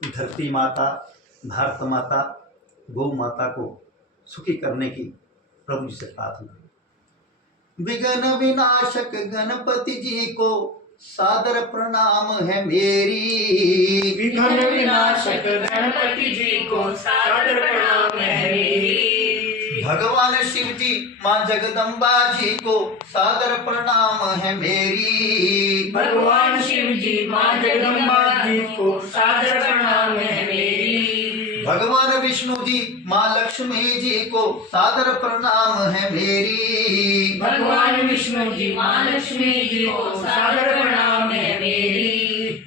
धरती माता, भारत माता, गौ माता को सुखी करने की प्रभु जी से प्रार्थना। विघ्न विनाशक गणपति जी को सादर प्रणाम है मेरी। विघ्न विनाशक गणपति जी को सादर प्रणाम है मेरी। भगवान शिव जी माँ जगदम्बा जी को सादर प्रणाम है मेरी। भगवान शिव जी माँ जगदम्बा जी को सादर प्रणाम है मेरी। भगवान विष्णु जी माँ लक्ष्मी जी को सादर प्रणाम है मेरी। भगवान विष्णु जी माँ लक्ष्मी जी को सादर प्रणाम है मेरी।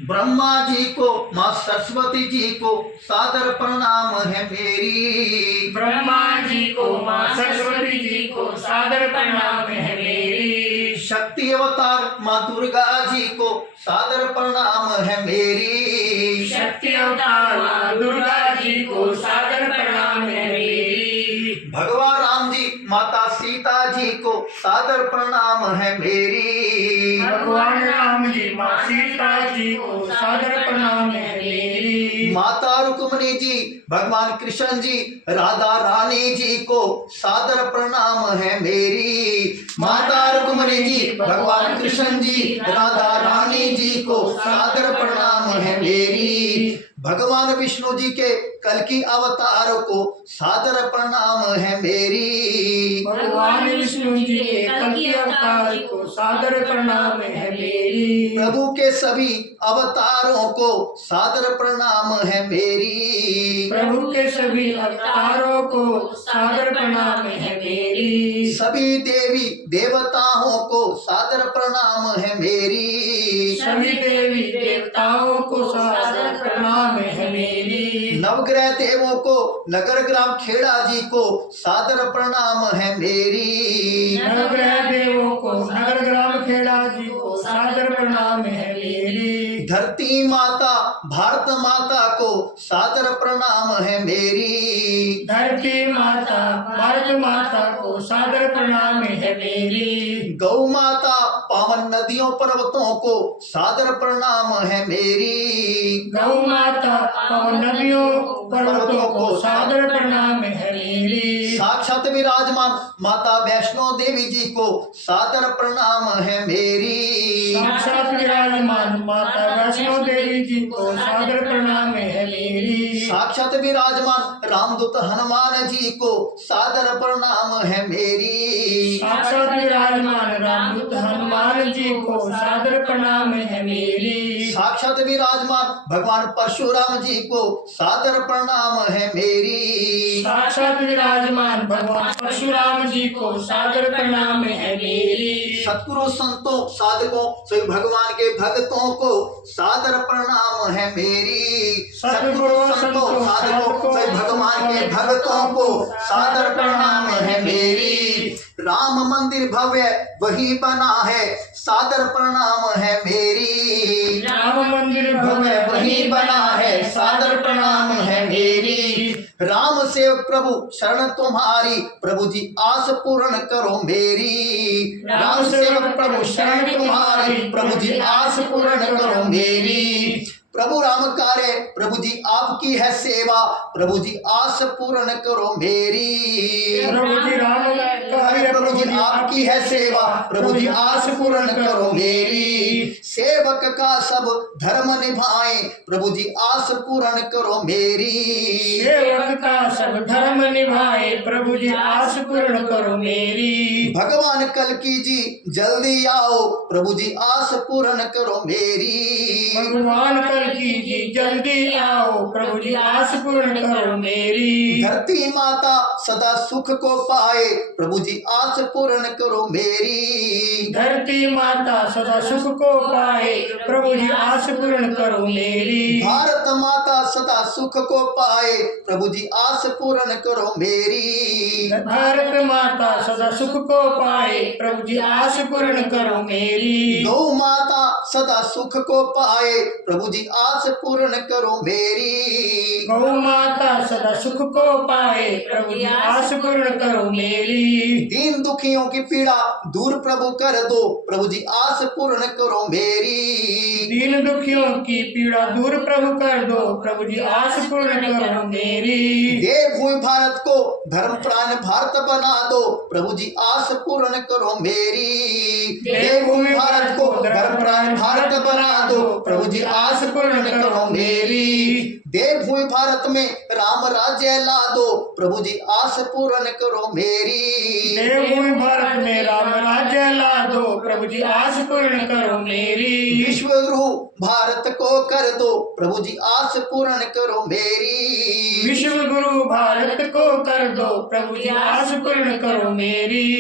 ब्रह्मा जी को माँ सरस्वती जी को सादर प्रणाम है मेरी। ब्रह्मा जी को माँ सरस्वती जी को सादर प्रणाम है मेरी। शक्ति अवतार माँ दुर्गा जी को सादर प्रणाम है मेरी। शक्ति अवतार माँ दुर्गा जी को सादर प्रणाम है मेरी। भगवान राम जी माता सीता जी को सादर प्रणाम है मेरी। भगवान राम जी माँ सीता जी को सादर प्रणाम है मेरी। माता रुक्मणी जी भगवान कृष्ण जी राधा रानी जी को सादर प्रणाम है मेरी। माता रुक्मणी जी भगवान कृष्ण जी राधा रानी जी को सादर प्रणाम है मेरी। भगवान विष्णु जी के कल की अवतार को सादर प्रणाम है मेरी। भगवान विष्णु जी के कल की अवतार को सादर प्रणाम है मेरी। प्रभु के सभी अवतारों को सादर प्रणाम है मेरी। प्रभु के सभी अवतारों को सादर प्रणाम है मेरी। सभी देवी देवताओं को सादर प्रणाम है मेरी। सभी देवी देवताओं को सादर प्रणाम है मेरी। नवग्रह देवों को नगर ग्राम खेड़ा जी को सादर प्रणाम है मेरी। नवग्रह देवों को नगर ग्राम खेड़ा जी को सादर प्रणाम है मेरी। धरती माता भारत माता को सादर प्रणाम है मेरी। धरती माता भारत माता को सादर प्रणाम है मेरी। गौ माता पावन नदियों पर्वतों को सादर प्रणाम है मेरी। गौ माता पवन नदियों पर्वतों को सादर प्रणाम है मेरी। साक्षात विराजमान माता वैष्णो देवी जी को सादर प्रणाम है मेरी। साक्षात विराजमान माता वैष्णो देवी जी को सादर प्रणाम है मेरी। साक्षात विराजमान रामदूत हनुमान जी को सादर प्रणाम है मेरी। साक्षात विराजमान रामदूत हनुमान जी को सादर प्रणाम है मेरी। साक्षात विराजमान भगवान परशुराम जी को सादर प्रणाम है मेरी। साक्षात विराजमान भगवान परशुराम जी को सादर प्रणाम है मेरी। सतगुरु संतों साधकों सभी भगवान के भक्तों को सादर प्रणाम है मेरी। सतगुरु संतों साधकों सभी भगवान के भक्तों को सादर प्रणाम है मेरी। राम मंदिर भव्य वही बना है सादर प्रणाम है मेरी। राम मंदिर भव्य वही बना है सादर प्रणाम है मेरी। राम सेवक प्रभु शरण तुम्हारी प्रभु जी आस पूर्ण करो मेरी। राम सेवक प्रभु शरण तुम्हारी प्रभु जी आस पूर्ण करो मेरी। प्रभु राम कार्य प्रभु जी आपकी है सेवा प्रभु जी आस पूर्ण करो मेरी। प्रभु जी राम कार्य प्रभु जी आपकी है सेवा प्रभु जी आस पूर्ण करो मेरी। सेवक का सब धर्म निभाए प्रभु जी आस पूर्ण करो मेरी। सेवक का सब धर्म निभाए प्रभु जी आस पूर्ण करो मेरी। भगवान कल की जी जल्दी आओ प्रभु जी आस पूर्ण करो मेरी। भगवान कल की जी जल्दी आओ प्रभु जी आस पूर्ण करो मेरी। धरती माता सदा सुख को पाए प्रभु जी आस पूर्ण करो मेरी। धरती माता सदा सुख को पाए प्रभु जी आस पूर्ण करो मेरी। भारत माता सदा सुख को पाए प्रभु जी आस पूर्ण करो मेरी। भारत माता सदा सुख को पाए प्रभु जी आस पूर्ण करो मेरी। गौ माता सदा सुख को पाए प्रभु जी आस पूर्ण करो मेरी। गौ माता सदा सुख को पाए, प्रभु जी आस पूर्ण करो मेरी। दीन दुखियों की पीड़ा दूर प्रभु कर दो, प्रभु जी आस पूर्ण करो मेरी। दीन दुखियों की पीड़ा दूर प्रभु कर दो, प्रभु जी आस पूर्ण करो मेरी। देवभूमि भारत को धर्म प्राण भारत बना दो, प्रभु जी आस पूर्ण करो मेरी। देवभूमि भारत को धर्म प्राण भारत बना दो, प्रभु जी आस पूर्ण करो मेरी। देवभूमि भारत में राम राज्य ला दो, प्रभु जी आस पूर्ण करो मेरी। देवभूमि भारत में राम राज्य ला दो, प्रभु जी आस पूर्ण करो मेरी। विश्व गुरु भारत को कर दो, प्रभु जी आस पूर्ण करो मेरी। विश्व गुरु भारत को कर दो, प्रभु जी आस पूर्ण करो मेरी।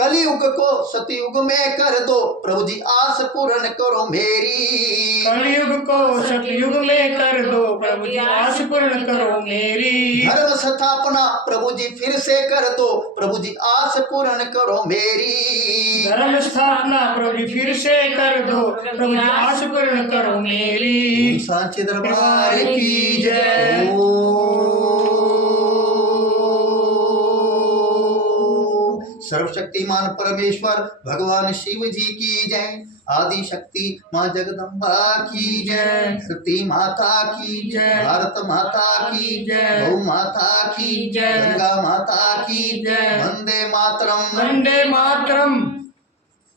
कलयुग को सतयुग में कर दो, प्रभु जी आस पूर्ण करो मेरी। कलयुग को सतयुग में कर दो, प्रभु जी आस पूर्ण करो मेरी। धर्म स्थापना प्रभु जी फिर से कर दो, प्रभु जी आस पूर्ण करो मेरी। धर्म स्थापना प्रभु जी फिर से कर दो, प्रभु जी आस पूर्ण करो मेरी। सांचे दरबार की जय। सर्वशक्तिमान परमेश्वर भगवान शिव जी की जय। आदि शक्ति माँ जगदम्बा की जय। धरती माता की जय। भारत माता की जय। गौ माता की जय। गंगा माता की जय। वंदे मातरम। वंदे मातरम।